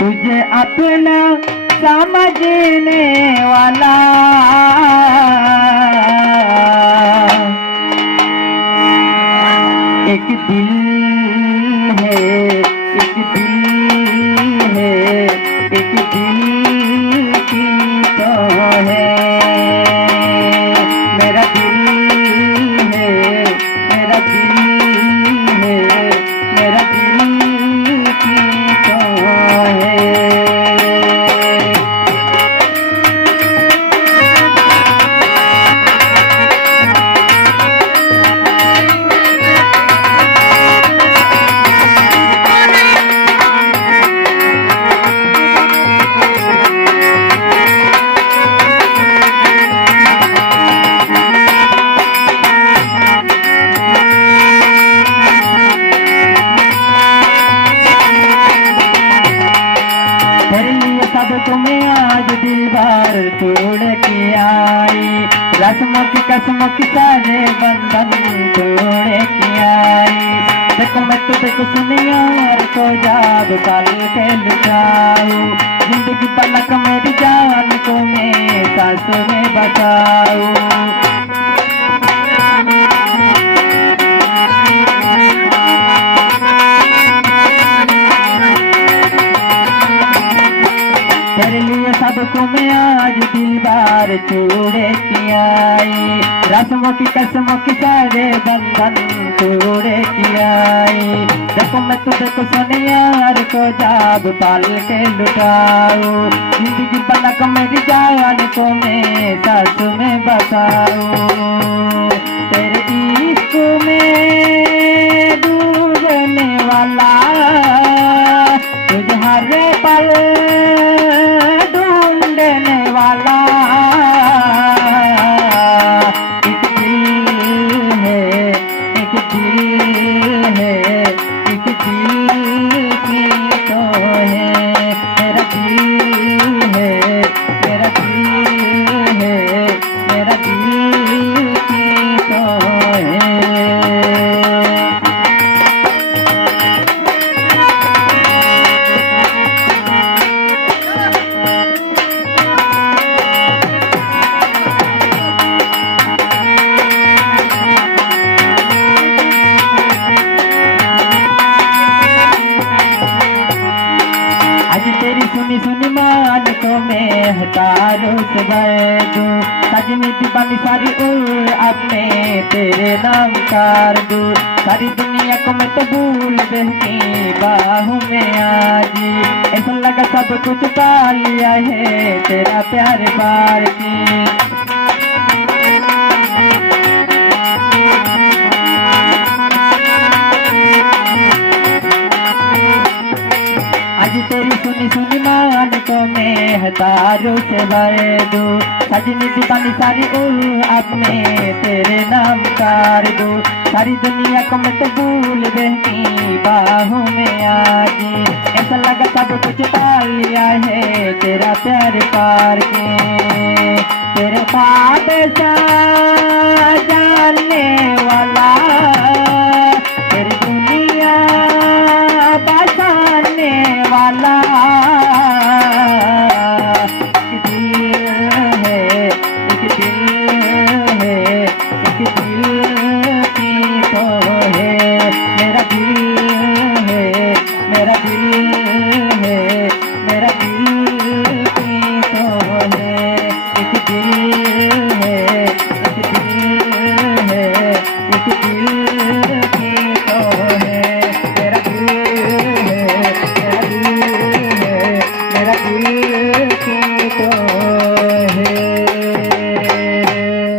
तुझे अपना समझने वाला एक दिल है, एक दिल है, एक दिल की तो है मेरा दिल है, मेरा दिल है, मेरा दिल की तो है। तुम्हें आज दीवार तोड़ के आई, रस्मों की कसमों की सारे बंधन तोड़ के आई। देखो मैं तुझे कुछ नहीं यार को जाब काल के लुटाऊं, जिंदगी पलक मेरी जान को मैं सांसों में बसाऊं। तेरे लिए सबको मैं आज दिलदार छोड़े की आई, रस्मों की कसमों की सारे बंधन तोड़े की आई। देखो मैं तुझे को सुने यार को जाब पाल के लुटाऊं, जिंदगी पलक मेरी जान को मैं सास में बसाऊं। तेरे इश्क में डूबने वाला तुझे हर पल ढूंढने वाला एक दिल है, एक दिल है, एक दिल की तो है मेरा दिल है, मेरा दिल है, मेरा दिल की तो है। आज तेरी सुनी सुनी मान को मैं हतारों से भर दूं, सजनी दीवानी सारी उड़ अपने तेरे नाम कर दूं। सारी दुनिया को मैं तो भूल बहकी बाहों में आज, ऐसा लगा सब कुछ पा लिया है तेरा प्यार बार की। आज तेरी सुनी सुनी मान को मैं हतारों से भर दूं, सजनी दीवानी सारी उड़ अपने तेरे नाम कर दूं। सारी दुनिया को मैं तो भूल बहकी बाहों में आज, ऐसा लगा सब कुछ पा लिया है तेरा प्यार पार के। तेरे बादशाह जानने वाला तेरी दुनिया बसाने वाला